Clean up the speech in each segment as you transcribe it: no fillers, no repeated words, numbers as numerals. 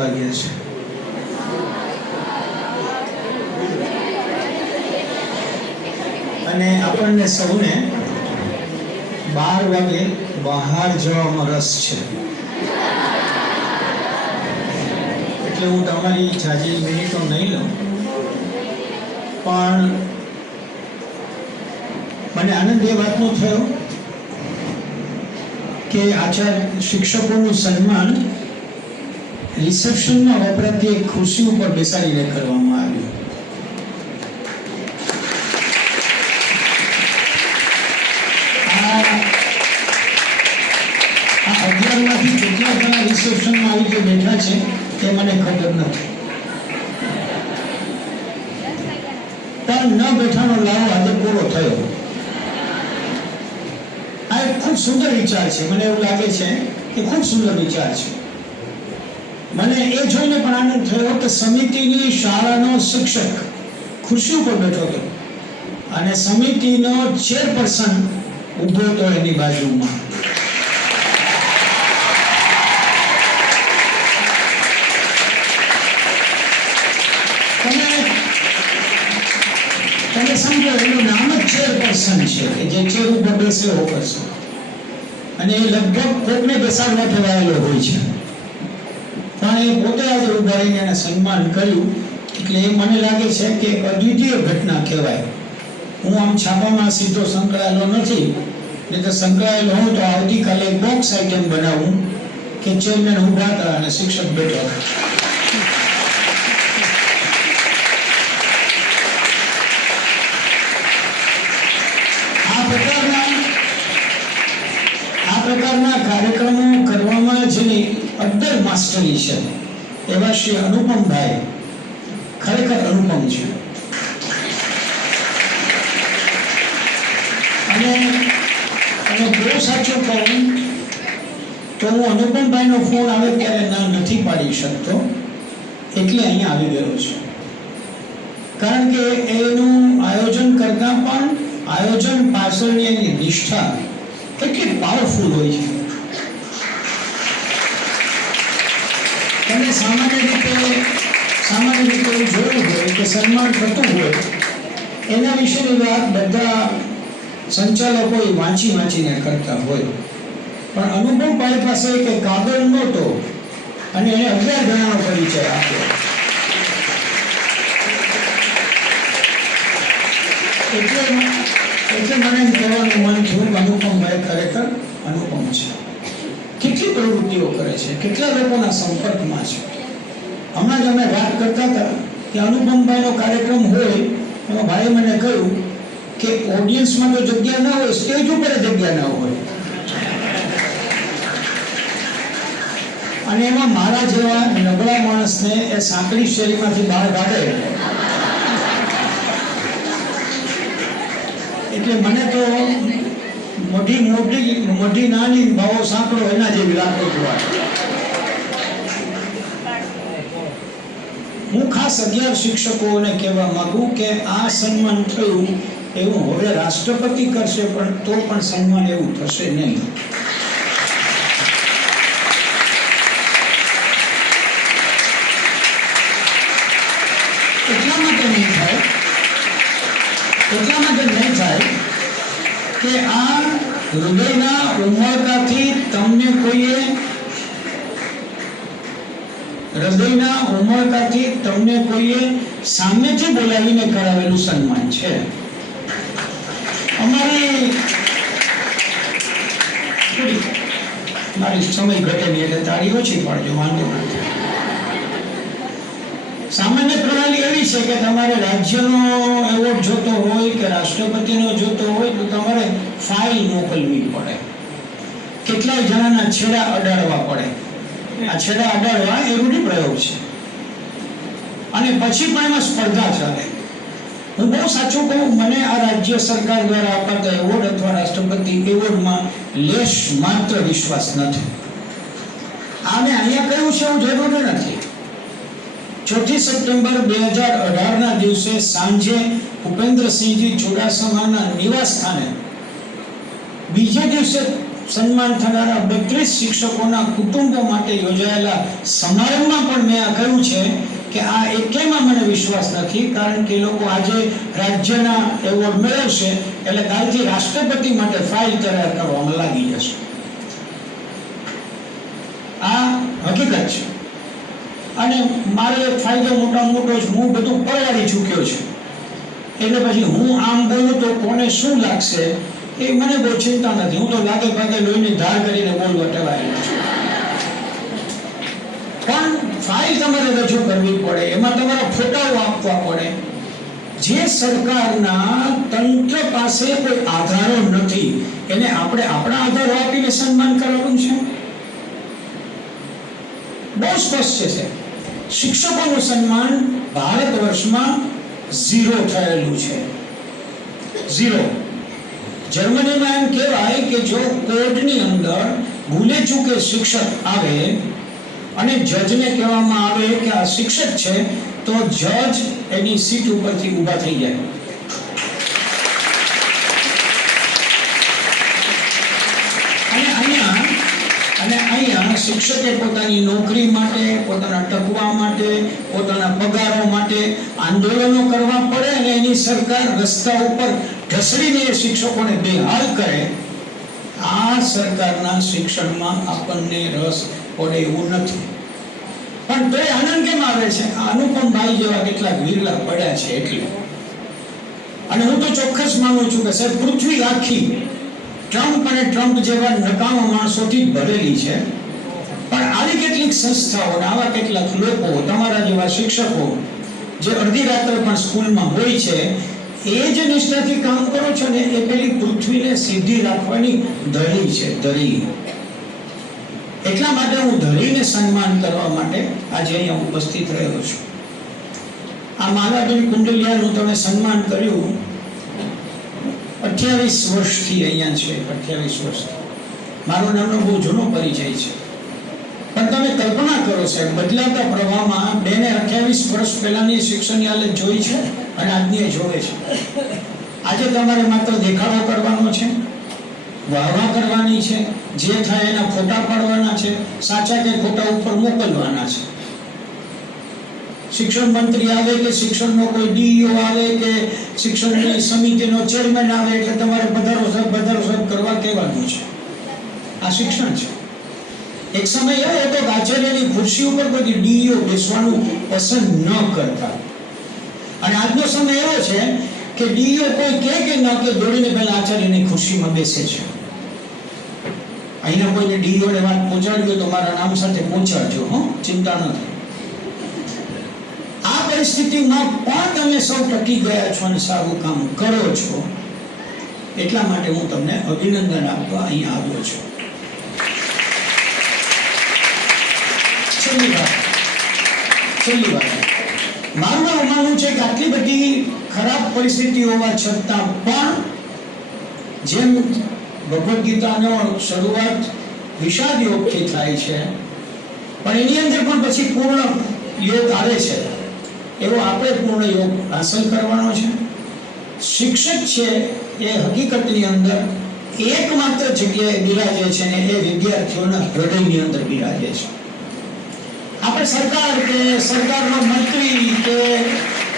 વાગ્યા છે. અને આપણને સૌને 12 વાગે બહાર જવામાં રસ છે. એટલે હું તમારી જાજી મિનિટો નહીં લઉં, પણ મને આનંદ એ વાતનો થયો કે આચાર્ય શિક્ષકોનું સન્માન રિસેપ્શનમાં વપરાતી એક ખુરશી ઉપર બેસાડીને કરવામાં આવ્યું. આ 11માંથી કેટલા જણા રિસેપ્શનમાં આવી રીતે બેઠા છે તે મને ખબર નથી, પણ ન બેઠાનો લાવો આજે પૂરો થયો. આ એક ખૂબ સુંદર વિચાર છે. મને એવું લાગે છે કે ખૂબ સુંદર વિચાર છે. મને એ જોઈને પણ આનંદ થયો કે સમિતિની શાળાનો શિક્ષક ખુરશી ઉપર બેઠો હતો અને સમિતિનો ચેરપર્સન ઊભો હતો એની બાજુમાં. તમે સમજો, એનું નામ જ ચેરપર્સન છે, કે જે ચેર ઉપર બેસે એવો પર્સન. અને એ લગભગ કોકને બેસાડવા ઠેવાયેલો હોય છે, પણ એ પોતે આજે ઉભા રહીને એને સન્માન કર્યું. એટલે એ મને લાગે છે કે એક અદ્વિતીય ઘટના કહેવાય. હું આમ છાપામાં સીધો સંકળાયેલો નથી, નહીં તો સંકળાયેલો હું તો આવતીકાલે એક બોક્સ આઇટમ બનાવું કે ચેરમેન ઉભા હતા અને શિક્ષક બેઠો હતો. આ પ્રકારના કાર્યક્રમો કરવામાં જેની અદ્દર માસ્ટરી છે એવા શ્રી અનુપમભાઈ ખરેખર અનુપમ છે. અને બહુ સાચું કહું તો હું અનુપમભાઈનો ફોન આવે ત્યારે ના નથી પાડી શકતો, એટલે અહીંયા આવી ગયો છું. કારણ કે એનું આયોજન કરતા પણ આયોજન પાછળની એની નિષ્ઠા કેટલી પાવરફુલ હોય છે. તમે સામાન્ય રીતે એવું જોયું હોય કે સન્માન થતું હોય એના વિશેની વાત બધા સંચાલકો વાંચીને કરતા હોય, પણ અનુપમભાઈ પાસે કે કાગળ નહોતો અને એને 11 જણાનો પરિચય આપ્યો. એટલે મને એમ કહેવાનું મન થયું કે અનુપમભાઈ ખરેખર અનુપમ છે. કેટલી પ્રવૃત્તિઓ કરે છે, કેટલા લોકોના સંપર્કમાં છે. હમણાં જ અમે વાત કરતા હતા કે અનુપમભાઈનો કાર્યક્રમ હોય એમાં ભાઈ મને કહ્યું કે ઓડિયન્સમાં તો જગ્યા ના હોય, સ્ટેજ ઉપર જગ્યા ના હોય. અને એમાં મારા જેવા નબળા માણસને એ સાંકડી શેરીમાંથી બહાર કાઢે એટલે મને તો મોટી નાની ભાવો સાંકળો એના જેવી લાગતો હતો. હું ખાસ 11 શિક્ષકોને કહેવા માંગુ કે આ સન્માન થયું એવું હવે રાષ્ટ્રપતિ કરશે પણ તો પણ સન્માન એવું થશે નહીં. એટલા માટે નહીં થાય કે આ હૃદયના ઉમળકાથી તમને કોઈએ સામેથી બોલાવીને કરાવેલું સન્માન છે. મારી સમય ઘટેલી એટલે તાળી ઓછી પાડજો, વાંધો નથી. સામાન્ય પ્રણાલી એવી છે કે તમારે રાજ્યનો એવોર્ડ જોતો હોય કે રાષ્ટ્રપતિનો જોતો હોય તો તમારે ફાઇલ મોકલવી પડે, કેટલાય જણાના છેડા અડાડવા પડે. આ છેડા અડાડવા એ રૂઢિપ્રયોગ છે અને પછી પણ એમાં સ્પર્ધા ચાલે. હું બહુ સાચું કહું, મને આ રાજ્ય સરકાર દ્વારા અપાતા એવોર્ડ અથવા રાષ્ટ્રપતિ એવોર્ડમાં લેશ માત્ર વિશ્વાસ નથી. આને અહીંયા કહ્યું છે એવું જરૂરી નથી. 4 સપ્ટેમ્બર 2018ના દિવસે સાંજે ભૂપેન્દ્રસિંહજી ચુડાસમાના નિવાસ સ્થાને બીજે દિવસે સન્માન થનારા 32 શિક્ષકોના કુટુંબો માટે યોજાયેલા સમારંભમાં પણ મેં આ કહ્યું છે કે આ એકલામાં મને વિશ્વાસ નથી, કારણ કે લોકો આજે રાજ્યના એવોર્ડ મેળવશે એટલે કાલથી રાષ્ટ્રપતિ માટે ફાઇલ તૈયાર કરવામાં લાગી જશે. આ હકીકત છે. અને મારો એક ફાયદો મોટો છે, હું બધું પરવાડી ચૂક્યો છું, એટલે પછી હું આમ બોલું તો કોને શું લાગશે એ મને બહુ ચિંતા નથી. હું તો લાગે ભાગે લોહીની ધાર કરીને બોલવા ટેવાયેલો છું. પણ ફાઇલ તમારે રજૂ કરવી પડે, એમાં તમારા ફોટાઓ આપવા પડે. જે સરકારના તંત્ર પાસે કોઈ આધારો નથી એને આપણે આપણા આધારો આપીને સન્માન કરવાનું છે. બહુ સ્પષ્ટ છે, શિક્ષકોનું સન્માન ભારત વર્ષમાં 0 થયેલું છે. 0. જર્મનીમાં એમ કહેવાય કે જો કોર્ટની અંદર ભૂલે ચૂકે શિક્ષક આવે અને જજને કહેવામાં આવે કે આ શિક્ષક છે, તો જજ એની સીટ ઉપરથી ઊભા થઈ જાય. અને અહીંયા શિક્ષકે પોતાની નોકરી માટે, પોતાના ટકવા માટે, પોતાના પગારો માટે આંદોલનો કરવા પડે અને એની સરકાર રસ્તા ઉપર ઢસડીને એ શિક્ષકોને બેહાલ કરે. આ સરકારના શિક્ષણમાં આપણને રસ પડે એવું નથી. પણ તો આનંદ કેમ આવે છે? અનુપમભાઈ જેવા કેટલાક વિરલા પડ્યા છે એટલે. અને હું તો ચોક્કસ માનું છું કે સાહેબ પૃથ્વી આખી ટ્રમ્પ અને ટ્રમ્પ જેવા નકામા માણસોથી ભરેલી છે. પણ આવી કેટલીક સંસ્થાઓ, આવા કેટલાક લોકો, તમારા જેવા શિક્ષકો જે અડધી રાત્રે પણ સ્કૂલમાં હોય છે, એ જે નિષ્ઠાથી કામ કરો છો ને, એ પેલી પૃથ્વીને સીધી રાખવાની ધરી છે, ધરી. એટલા માટે હું ધરીને સન્માન કરવા માટે આજે અહીંયા ઉપસ્થિત રહ્યો છું. આ માલાબેન કુંડલિયાનું તમે સન્માન કર્યું, 28 વર્ષથી અહીંયા છે. 28 વર્ષથી મારો નામનો બહુ જૂનો પરિચય છે. પણ તમે કલ્પના કરો સાહેબ, બદલાતા પ્રવાહમાં 28 વર્ષ પહેલાની શિક્ષણની હાલત જોઈ છે અને આજની એ જોવે છે. આજે તમારે માત્ર દેખાડો કરવાનો છે, વાહવા કરવાની છે, જે થાય એના ફોટા પાડવાના છે, સાચા કે ખોટા ઉપર મોકલવાના છે. શિક્ષણ મંત્રી આવે કે શિક્ષણનો કોઈ ડીઈઓ આવે કે શિક્ષણની સમિતિનો ચેરમેન આવે એટલે તમારે બધારો સાહેબ કરવા કહેવાનું છે. આ શિક્ષણ છે. એક સમય એવો હતો કે આચાર્યની ખુરશી ઉપર કોઈ ડીઈઓ બેસવાનું પસંદ ન કરતા, અને આજનો સમય એવો છે કે ડીઈઓ કોઈ કે ન કે દોડીને પહેલા આચાર્યની ખુરશીમાં બેસે છે. અહીંના કોઈને ડીઈઓને વાત પહોંચાડવી હોય તો મારા નામ સાથે પહોંચાડજો, ચિંતા ન થાય. આ પરિસ્થિતિમાં પણ તમે સૌ ટકી ગયા છો અને સારું કામ કરો છો, એટલા માટે હું તમને અભિનંદન આપવા અહીંયા આવ્યો છું. છેલ્લી વાત મારું એવું માનવું છે કે આટલી બધી ખરાબ પરિસ્થિતિ હોવા છતાં પણ જેમ ભગવદ્ ગીતાનો શરૂઆત વિષાદ યોગથી થાય છે, પણ એની અંદર પણ પછી પૂર્ણ યોગ આવે છે, એવો આપણે પૂર્ણ યોગ હાંસલ કરવાનો છે. શિક્ષક છે એ હકીકતની અંદર એકમાત્ર જગ્યાએ બિરાજે છે ને એ વિદ્યાર્થીઓના હૃદયની અંદર બિરાજે છે. આપણે સરકાર કે સરકારનો મંત્રી કે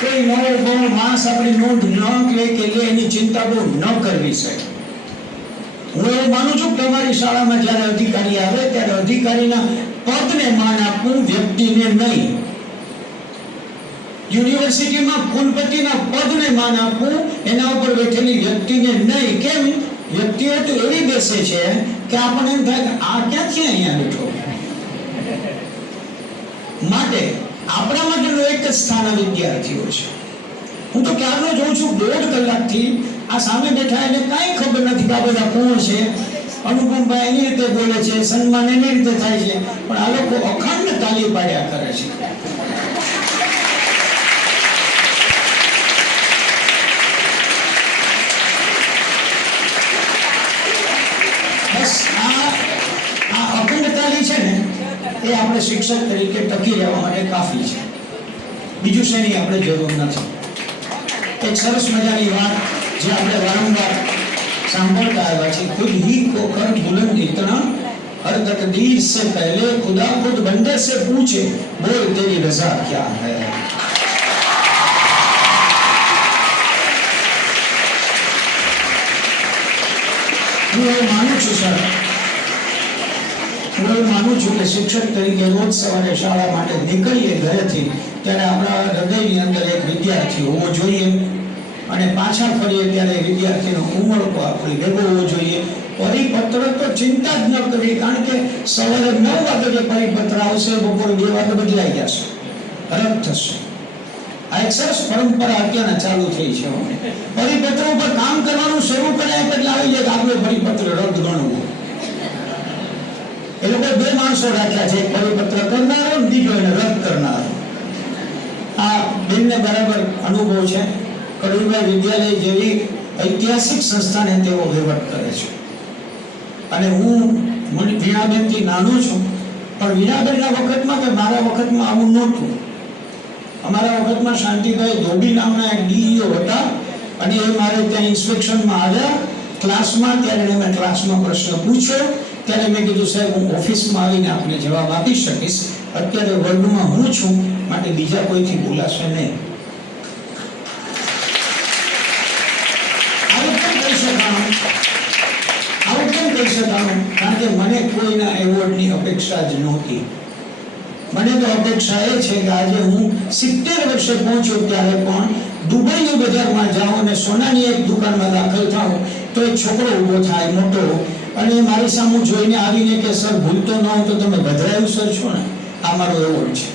કોઈ નવો બહુ માણસ આપણી નોંધ ન લે કે એની ચિંતા બહુ ન કરવી છે. હું એવું માનું છું કે તમારી શાળામાં જ્યારે અધિકારી આવે ત્યારે અધિકારીના પદને માન આપવું, વ્યક્તિને નહીં. યુનિવર્સિટીમાં કુલપતિના પદને માન આપવું, એના ઉપર બેઠેલી વ્યક્તિને નહીં. કેમ? વ્યક્તિઓ તો એવી બેસે છે કે આપણને એમ થાય કે આ ક્યાંથી અહીંયા બેઠો. માટે આપણા માટેનું એક જ સ્થાન વિદ્યાર્થીઓ છે. હું તો ક્યારનો જોઉં છું, 1.5 કલાકથી આ સામે બેઠા એને કાંઈ ખબર નથી કે આ બધા કોણ છે. અનુપમભાઈ એની રીતે બોલે છે, સન્માન એની રીતે થાય છે, પણ આ લોકો અખંડ તાલી પાડ્યા કરે છે. બસ આ અખંડ તાલી છે ને, એ આપણે શિક્ષક તરીકે ટકી રહેવા માટે કાફી છે. બીજું શેની આપણે જરૂર નથી. એક સરસ મજાની વાત જે આપણે વારંવાર सांभळता आया है। खुद ही को कर बुलंद इतना, हर तकदीर से पहले खुदा खुद बंदे से पूछे, बोल तेरी रजा क्या है। હું એવું માનું છું સર, હું એવું માનું છું કે શિક્ષક તરીકે રોજ સવારે શાળા માટે નીકળીએ ઘરેથી ત્યારે આપણા હૃદયની અંદર એક વિદ્યાર્થી હોવો જોઈએ અને પાછા ફરીએ ત્યારે વિદ્યાર્થીનો ઉમળકો આપણી ભેગો હોવો જોઈએ। પરિપત્ર તો ચિંતા જ ન કરવી, કારણ કે સવારે 9 વાગે જે પરિપત્ર આવશે બપોરે 2 વાગે બદલાઈ જશે, રદ થશે। આ એક સરસ પરંપરા અત્યારે ચાલુ થઈ છે। પરિપત્ર ઉપર કામ કરવાનું શરૂ કરે એટલે આવી જાય કે આપણે પરિપત્ર રદ ગણવું। એ લોકો 2 માણસો રાખ્યા છે, એક પરિપત્ર કરનારો અને બીજો એને રદ કરનારો। આ બંને બરાબર અનુભવ છે। કડવીભાઈ વિદ્યાલય જેવી ઐતિહાસિક સંસ્થાને તેઓ વહીવટ કરે છે અને હું વીણાબેનથી નાનો છું, પણ વીણાબેનના વખતમાં કે મારા વખતમાં આવું નહોતું। અમારા વખતમાં શાંતિભાઈ ધોબી નામના એક ડીઈઓ હતા અને એ મારે ત્યાં ઇન્સ્પેક્શનમાં આવ્યા ક્લાસમાં, ત્યારે મેં ક્લાસમાં પ્રશ્ન પૂછ્યો ત્યારે મેં કીધું સાહેબ હું ઓફિસમાં આવીને આપને જવાબ આપી શકીશ, અત્યારે વર્ગમાં હું છું માટે બીજા કોઈથી બોલાશે નહીં। આવું કેમ કહી શકાણું? કારણ કે મને કોઈના એવોર્ડની અપેક્ષા જ નહોતી। મને તો અપેક્ષા એ છે કે આજે હું 70 વર્ષે પહોંચ્યો ત્યારે પણ દુબઈની બજારમાં જાઉં અને સોનાની એક દુકાનમાં દાખલ થાઉં તો એક છોકરો ઊભો થાય મોટો અને મારી સામે જોઈને આવીને કે સર ભૂલતો ન હોઉં તો તમે ગધરાયું સર છો ને, આ મારો એવોર્ડ છે।